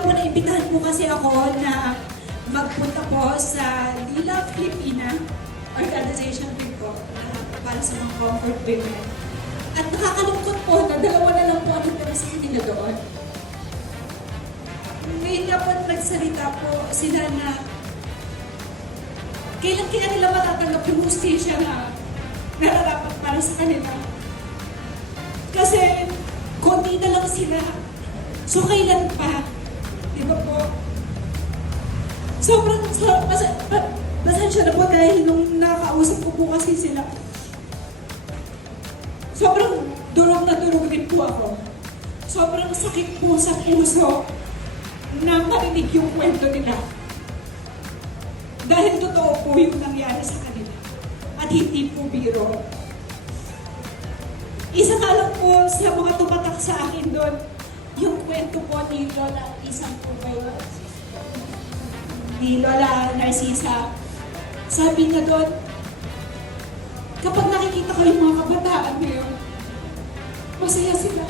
lang po na imbitahan po kasi ako na magpunta po sa Lila Filipina organization din po para sa mga comfort women. At nakakalungkot po na dalawa na lang po ang nagtara sa kanila doon. Nga po nagsalita po sila na kailan kaya nila matatanggap yung hustisya na nararapat para sa kanila. Kasi konti na lang sila. So kailan pa? Di ba po? Sobrang, so, basa, ba, pasensya na po dahil nung nakausap ko po kasi sila, sobrang durog na durog din po ako. Sobrang sakit po sa puso na marinig yung kwento nila. Dahil totoo po yung nangyari sa kanila. At hindi po biro. Isa nga lang po sa mga tumatak sa akin doon, yung kwento po ni Lola isang kayo, ni Lola Narcisa. Sabi niya doon, kapag nakikita ko yung mga kabataan ngayon, masaya sila.